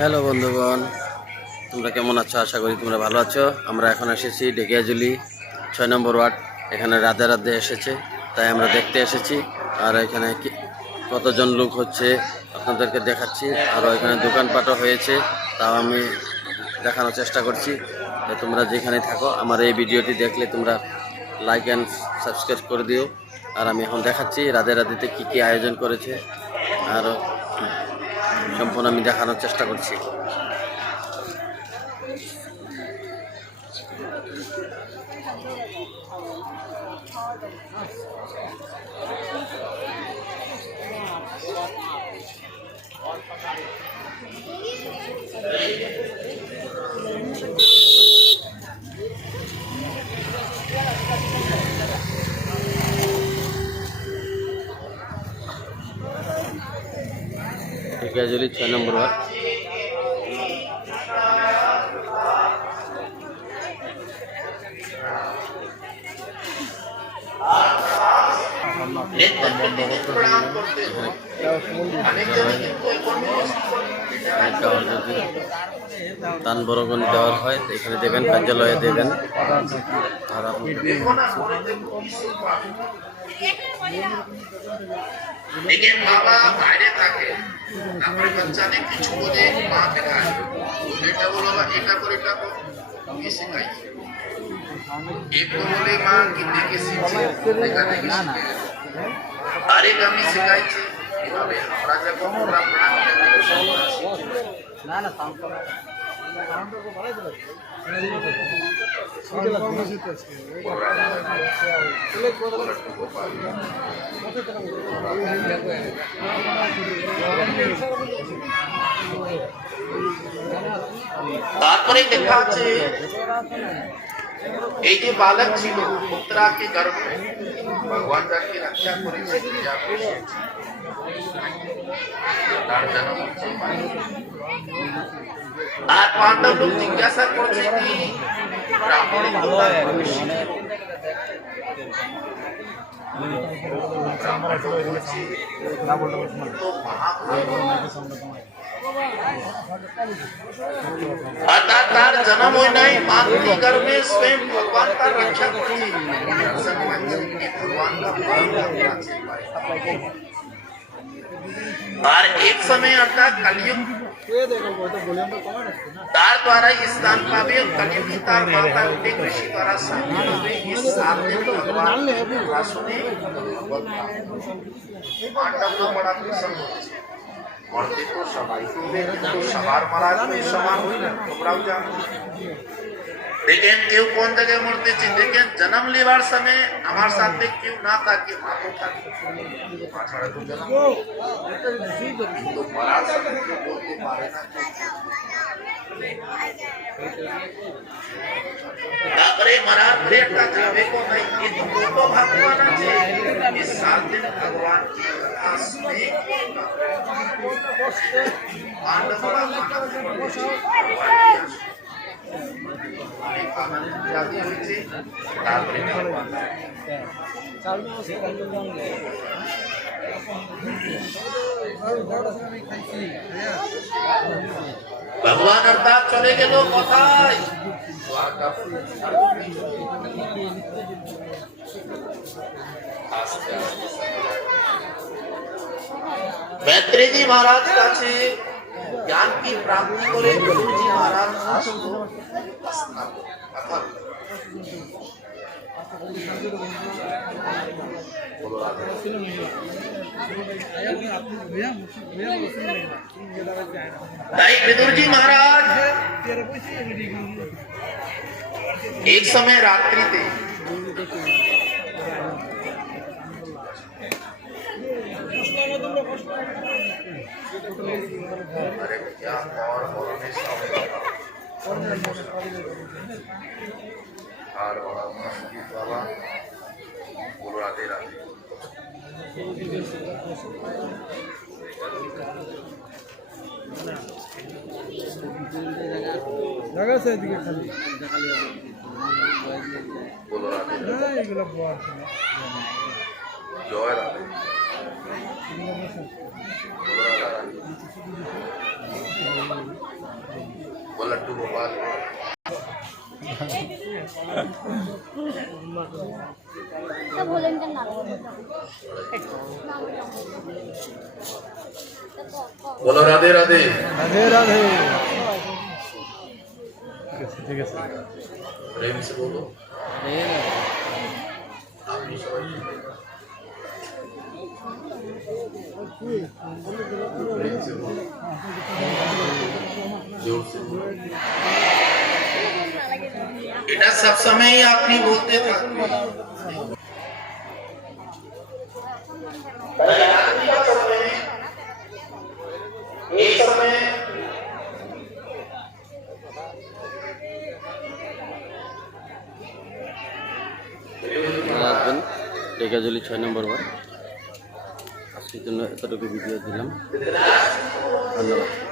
Hello বন্ধুগণ, তোমরা কেমন আছো? আশা করি তোমরা ভালো আছো। আমরা এখন এসেছি ঢেকিয়াজুলি 6 নম্বর ওয়ার্ড। এখানে রাধে রাধে এসেছে, তাই আমরা দেখতে এসেছি। আর এখানে কতজন লোক হচ্ছে আপনাদেরকে দেখাচ্ছি। আরও এখানে দোকানপাটও হয়েছে, তাও আমি দেখানোর চেষ্টা করছি। তো তোমরা যেখানে থাকো আমার এই ভিডিওটি দেখলে তোমরা লাইক অ্যান্ড সাবস্ক্রাইব করে দিও। আর আমি এখন দেখাচ্ছি রাধে রাধেতে কী কী আয়োজন করেছে, আরও সম্পূর্ণ আমি দেখানোর চেষ্টা করছি। ঢেকিয়াজুলি 6 নম্বর ওয়ার্ড। দান বরগণ দেওয়ার হয়, এখানে দেবেন, কার্যালয়ে দেবেন। আর लेकिन बाबा বাইরে থাকে, আপনার বাচ্চাদের কিছু বোঝে, মা দেখায়, এটা বলো বা এটা করে এটা আমি শেখাইছি। एक तो बोले माँ कि देखे सीखे, देखा देखी सीखे, আরেক আমি শেখাইছি এভাবে আমরা যখন প্রোগ্রাম প্ল্যান করি না না শান্ত না শান্ত কো বলাই দিল তারপরে দেখা আছে এই যে বালক ছিল পুত্রা के गर्भ में भगवान जाके रक्षा করেছে তার জন্ম আর পাণ্ডব লোক জিজ্ঞাসা করছে কি ব্রাহ্মণ ভগবান ভবিষ্য तार जन्म हो नहीं मां के गर्भ में स्वयं भगवान का रक्षा करती भगवान का और एक समय आता कलयुग तार द्वारा स्थान पावे कलयुग तार माता उठे ऋषि द्वारा सामने इस सामने भगवान सुने पांडव को बड़ा प्रसन्न और देखो सवाई तो सवार महाराज में समान हुई ना घबराओ जान लेकिन क्यों कौन जगह मूर्ति थी लेकिन जन्म लेवार समय हमारे साथ में क्यों ना था कि मातो था तो जन्म तो महाराज बोलते मारे ना तापरे महाराज बेटा जावे को नहीं ये तो भगवान है इस 7 दिन भगवान की कथा सुने पांडव जाती हुई थी तापरे भगवान अर्थात चले गए लोग बताए मैत्री जी महाराज काছে ज्ञान की प्राप्ति करे गुरु जी महाराज शास्त्र कथा ताई विदुर जी महाराज एक समय रात्रि थे अरे क्या और बोलने और बड़ा मस्जिद बाबा बोलो राधे राधे जगह से दिखे खाली बोलो राधे ना एগুলো বড় जय राधे बोलो राधे আওয়াজ বলো রাধে রাধে। রাধে রাধে। ঠিক আছে প্রেম সে বলো আপনি সবাই प्रेम से बोलो, जोर से बोलो। এটা সব সময় আপনি বলতে থাকবেন। এই সময় আসবেন ঢেকিয়াজুলি 6 নম্বর ওয়ার্ড। আজকের জন্য এতটুকু ভিডিও দিলাম, ধন্যবাদ।